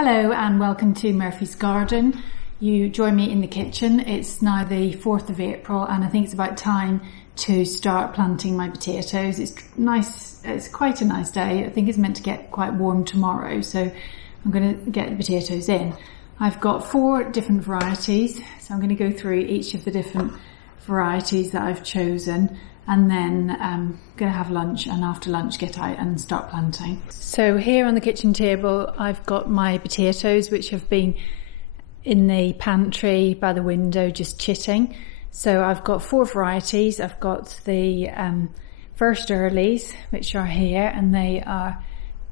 Hello and welcome to Murphy's Garden. You join me in the kitchen. It's now the 4th of April and I think it's about time to start planting my potatoes. It's nice, it's quite a nice day. I think it's meant to get quite warm tomorrow, so I'm going to get the potatoes in. I've got 4 different varieties, so I'm going to go through each of the different varieties that I've chosen, and then I'm going to have lunch, and after lunch get out and start planting. So here on the kitchen table I've got my potatoes, which have been in the pantry by the window just chitting. So I've got 4 varieties. I've got the first earlies, which are here, and they are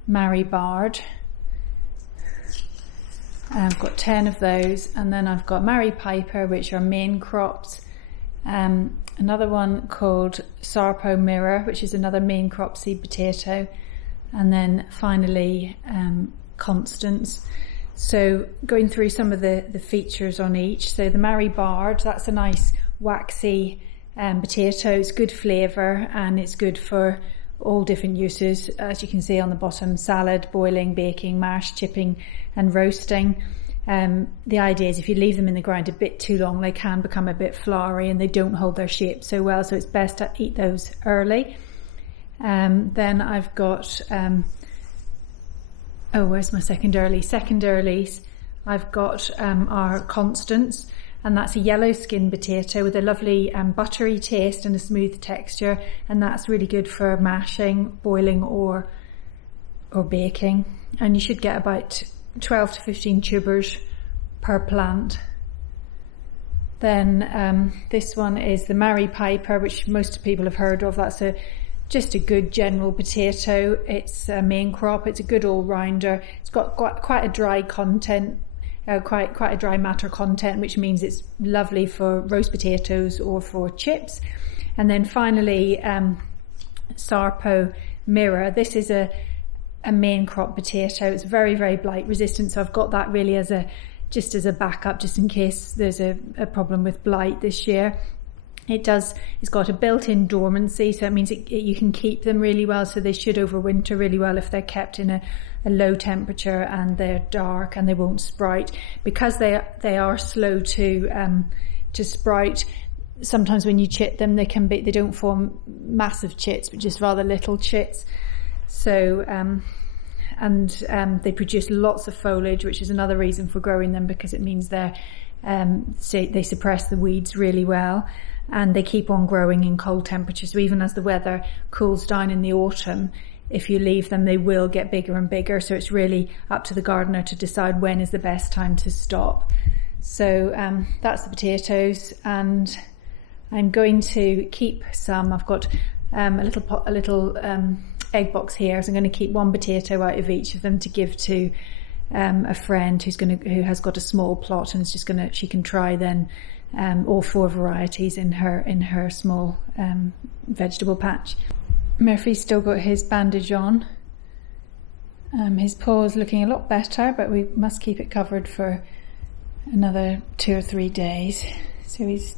Mary Bard. I've got 10 of those, and then I've got Mary Piper, which are main crops. Another one called Sarpo Mirror, which is another main crop seed potato, and then finally Constance. So going through some of the features on each. So the Mary Bard, that's a nice waxy potato. It's good flavour and it's good for all different uses. As you can see on the bottom, salad, boiling, baking, mash, chipping and roasting. The idea is if you leave them in the ground a bit too long, they can become a bit floury and they don't hold their shape so well, so it's best to eat those early. Then I've got, where's my second early? Second earlies, I've got our Constance, and that's a yellow skin potato with a lovely buttery taste and a smooth texture, and that's really good for mashing, boiling or baking. And you should get about 12 to 15 tubers per plant. Then this one is the Mary Piper, which most people have heard of. That's just a good general potato. It's a main crop. It's a good all-rounder. It's got quite a dry content, quite a dry matter content, which means it's lovely for roast potatoes or for chips. And then finally Sarpo Mirror. This is a main crop potato. It's very, very blight resistant, so I've got that really as a backup, just in case there's a problem with blight this year. It's got a built-in dormancy, so it means you can keep them really well, so they should overwinter really well if they're kept in a low temperature and they're dark, and they won't sprout. Because they are slow to sprout, sometimes when you chit them they don't form massive chits but just rather little chits. So they produce lots of foliage, which is another reason for growing them, because it means they suppress the weeds really well, and they keep on growing in cold temperatures. So even as the weather cools down in the autumn, if you leave them, they will get bigger and bigger. So it's really up to the gardener to decide when is the best time to stop. So that's the potatoes, and I'm going to keep some. I've got a little egg box here, so I'm going to keep 1 potato out of each of them to give to a friend who has got a small plot, and she can try then all 4 varieties in her small vegetable patch. Murphy's still got his bandage on. His paw is looking a lot better, but we must keep it covered for another 2 or 3 days, so he's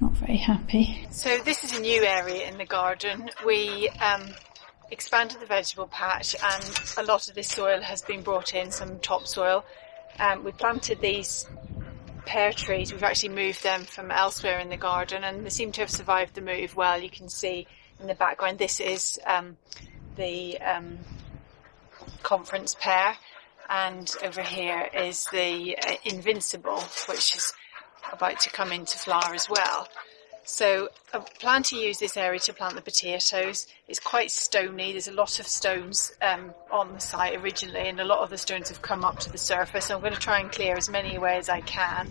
not very happy. So this is a new area in the garden. We expanded the vegetable patch, and a lot of this soil has been brought in, some topsoil. We planted these pear trees. We've actually moved them from elsewhere in the garden, and they seem to have survived the move well. You can see in the background, this is the conference pear, and over here is the Invincible, which is about to come into flower as well. So I plan to use this area to plant the potatoes. It's quite stony. There's a lot of stones on the site originally, and a lot of the stones have come up to the surface. So I'm going to try and clear as many away as I can.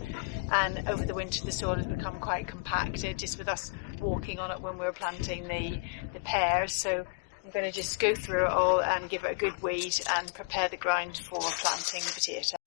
And over the winter, the soil has become quite compacted, just with us walking on it when we were planting the pears. So I'm going to just go through it all and give it a good weed and prepare the ground for planting the potato.